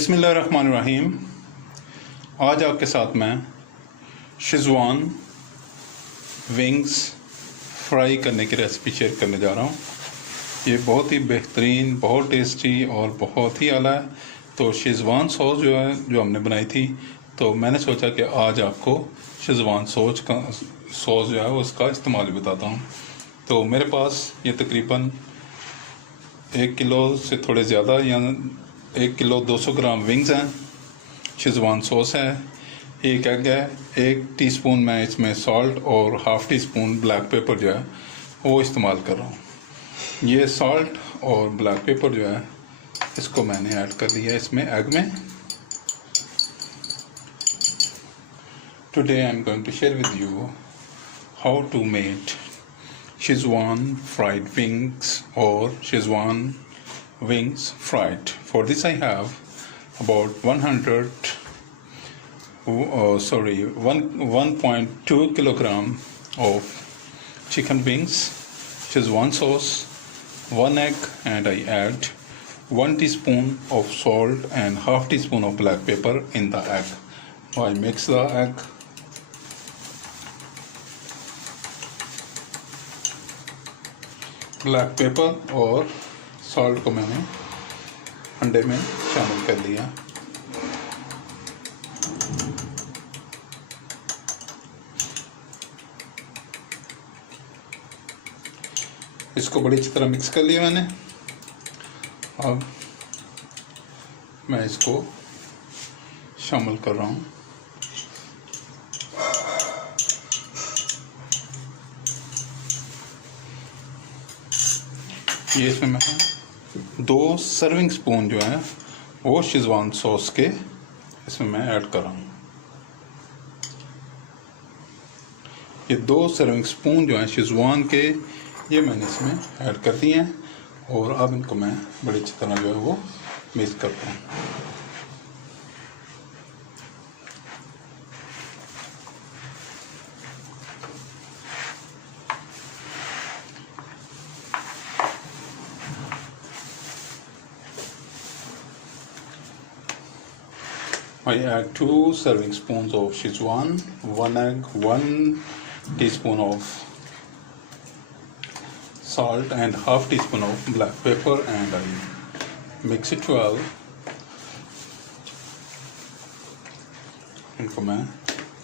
बिस्मिल्लाहिर्रहमानिर्रहीम। आज आपके साथ मैं शेज़वान विंग्स फ्राई करने की रेसिपी शेयर करने जा रहा हूँ। ये बहुत ही बेहतरीन, बहुत टेस्टी और बहुत ही आला है। तो शेज़वान सॉस जो हमने बनाई थी, तो मैंने सोचा कि आज आपको शेज़वान सॉस जो है उसका इस्तेमाल भी बताता हूँ। तो मेरे पास ये तकरीबन 1 किलो से थोड़े ज़्यादा या 1 किलो 200 ग्राम विंग्स हैं, शेज़वान सॉस है, एक एग है, 1 टीस्पून मैं इसमें सॉल्ट और half tea spoon black pepper जो है वो इस्तेमाल कर रहा हूँ। ये सॉल्ट और ब्लैक पेपर जो है इसको मैंने ऐड कर लिया इसमें एग में। Today I am going to share with you how to make Schezwan fried wings or Schezwan wings fried. For this I have about 1.2 kilogram of chicken wings, Schezwan sauce, 1 egg, and I add 1 teaspoon of salt and half teaspoon of black pepper in the egg. I mix the egg. Black pepper और salt को मैंने अंडे में शामिल कर लिया। इसको बड़ी अच्छी तरह मिक्स कर लिया मैंने। अब मैं इसको शामिल कर रहा हूँ। ये इसमें मैं 2 सर्विंग स्पून जो है वो शेज़वान सॉस के इसमें मैं ऐड कर रहा हूँ। ये 2 सर्विंग स्पून जो हैं शेज़वान के ये मैंने इसमें ऐड कर दिए हैं और अब इनको मैं बड़ी अच्छी तरह जो है वो मिक्स करता हूँ। I add 2 serving spoons of Schezwan, 1 egg, 1 teaspoon of salt and half teaspoon of black pepper, and I mix it well. इनको मैं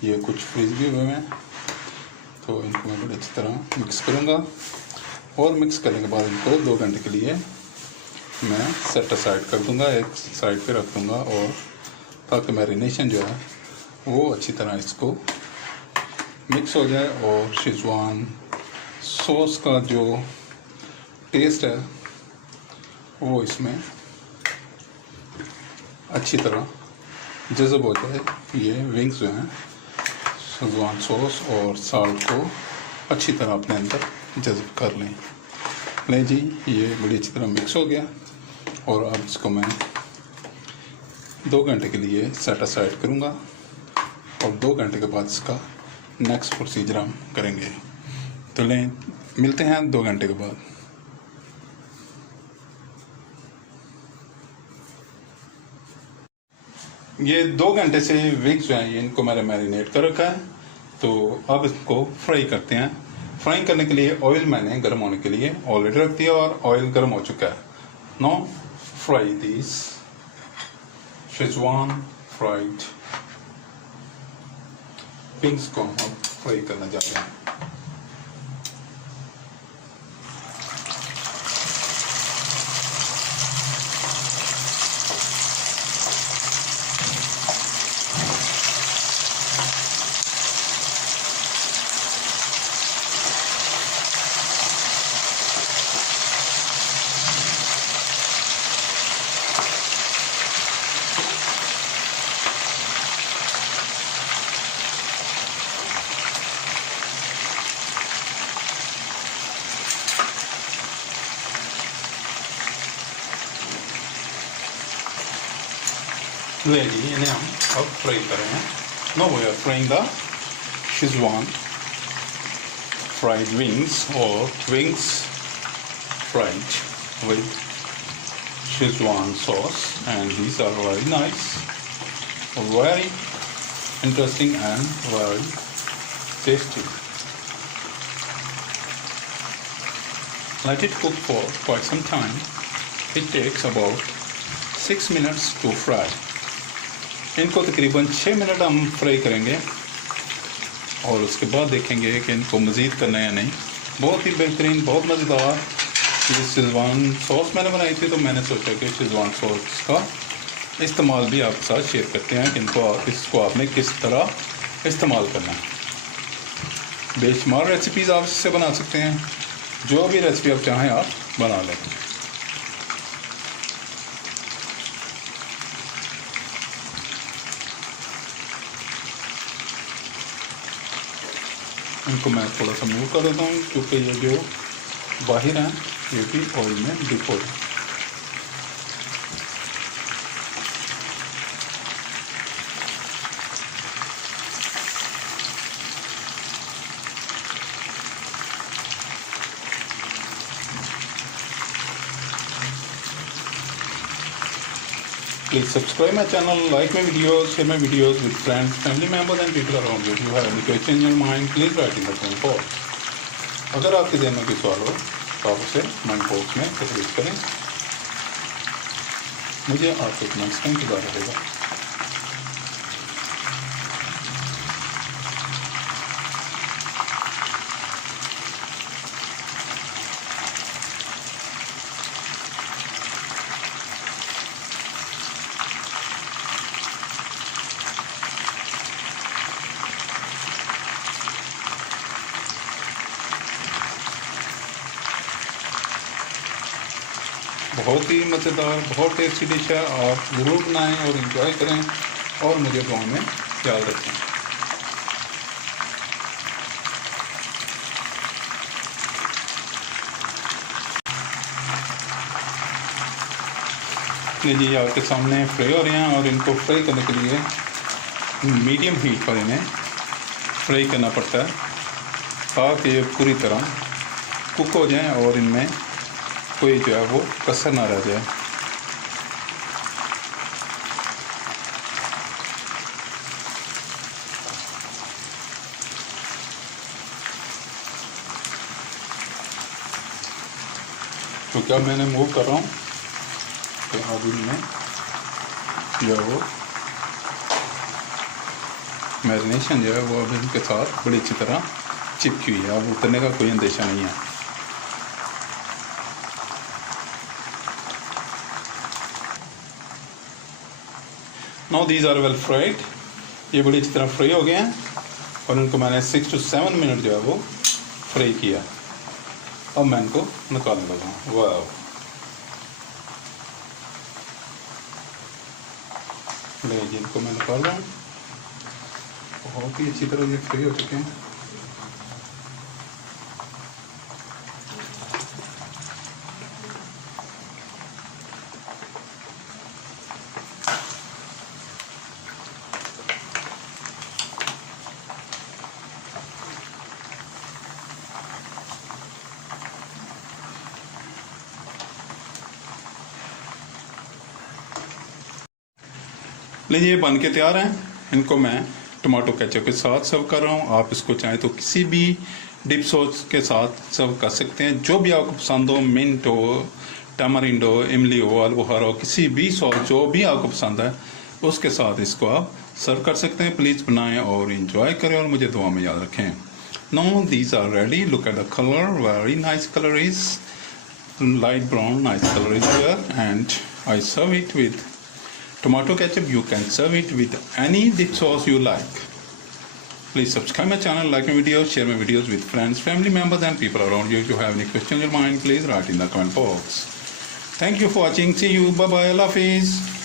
ये कुछ फ्रीज भी हुए हैं तो इनको मैं बड़ी अच्छी तरह मिक्स करूँगा और मिक्स करने के बाद इनको 2 घंटे के लिए मैं सेट असाइड कर दूँगा, एक साइड पे रख दूँगा, और ताकि मैरिनेशन जो है वो अच्छी तरह इसको मिक्स हो जाए और शेज़वान सॉस का जो टेस्ट है वो इसमें अच्छी तरह जज़ब हो जाए। ये विंग्स जो हैं शेज़वान सॉस और साल्ट को अच्छी तरह अपने अंदर जज़ब कर लें जी। ये बड़ी अच्छी तरह मिक्स हो गया और अब इसको मैं 2 घंटे के लिए सेट असाइड करूँगा और 2 घंटे के बाद इसका नेक्स्ट प्रोसीजर हम करेंगे। तो मिलते हैं 2 घंटे के बाद। ये 2 घंटे से विंग्स जो हैं ये इनको मैंने मैरिनेट कर रखा है। तो अब इसको फ्राई करते हैं। फ्राई करने के लिए ऑयल मैंने गर्म होने के लिए ऑलरेडी रख दिया और ऑयल गर्म हो चुका है। Now fry this Schezwan fried wings को हम फ्राई करना चाहते हैं। जी इन्हें हम अब फ्राई करेंगे। No we are frying the Schezwan fried wings और wings fried with Schezwan sauce, and these are very nice, very interesting and very tasty. Let it cook for quite some time. It takes about 6 minutes to fry. इनको तकरीबन 6 minute हम fry करेंगे और उसके बाद देखेंगे कि इनको मज़ीद करना है या नहीं। बहुत ही बेहतरीन, बहुत मज़ेदार ये शेज़वान सॉस मैंने बनाई थी, तो मैंने सोचा कि शेज़वान सॉस का इस्तेमाल भी आपके साथ शेयर करते हैं कि इसको आपने किस तरह इस्तेमाल करना है। बेशुमार रेसिपीज़ आप इससे बना सकते हैं, जो भी रेसिपी आप चाहें आप बना लें। इनको मैं थोड़ा सा मूव कर देता हूँ क्योंकि ये जो बाहर हैं ये भी ऑयल में डिप हो जाए। Please subscribe my channel, like my videos, share my videos with friends, family members and people around you. If you have any question in your mind, please write in the comment box. अगर आपके जहन में कोई सवाल हो तो आप उसे कमेंट बॉक्स में तस्वीर करें। मुझे आपके कमेंट्स का इंतजार रहेगा। बहुत ही मज़ेदार, बहुत टेस्टी डिश है। आप ज़रूर बनाएं और इन्जॉय करें और मुझे दुआ में ख्याल रखें। लीजिए आपके सामने फ्राई हो रहे हैं और इनको फ्राई करने के लिए मीडियम हीट पर इन्हें फ्राई करना पड़ता है ताकि ये पूरी तरह कुक हो जाएं और इनमें कोई जो है वो कसर ना रह जाए। तो क्या मैंने मूव कर रहा हूँ तो अब इनमें जो है वो मैरिनेशन जो है वो अब इनके साथ बड़ी अच्छी तरह चिपकी हुई है। अब उतरने का कोई अंदेशा नहीं है। Now these are well fried. ये बड़ी अच्छी तरह फ्राई हो गए हैं और इनको मैंने 6 to 7 मिनट जो है वो फ्राई किया। अब मैं इनको निकालने लगा हूँ। वाह, लीजिए इनको मैं निकाल रहा हूँ। बहुत ही अच्छी तरह ये फ्राई हो चुके हैं। लीजिए ये बन के तैयार हैं। इनको मैं टमाटो केचप के साथ सर्व कर रहा हूँ। आप इसको चाहें तो किसी भी डिप सॉस के साथ सर्व कर सकते हैं, जो भी आपको पसंद हो। मिंट हो, टमारिंड हो, इमली हो, अल्बुखारा हो, किसी भी सॉस जो भी आपको पसंद है उसके साथ इसको आप सर्व कर सकते हैं। प्लीज़ बनाएं और इंजॉय करें और मुझे दुआ में याद रखें। Now these are ready. Look at the colour, very nice colour is light brown, nice color is here, and I serve it with tomato ketchup. You can serve it with any dip sauce you like. Please subscribe my channel, like my videos, share my videos with friends, family members and people around you. If you have any question in your mind, please write in the comment box. Thank you for watching. See you. Bye bye. Allah Hafiz.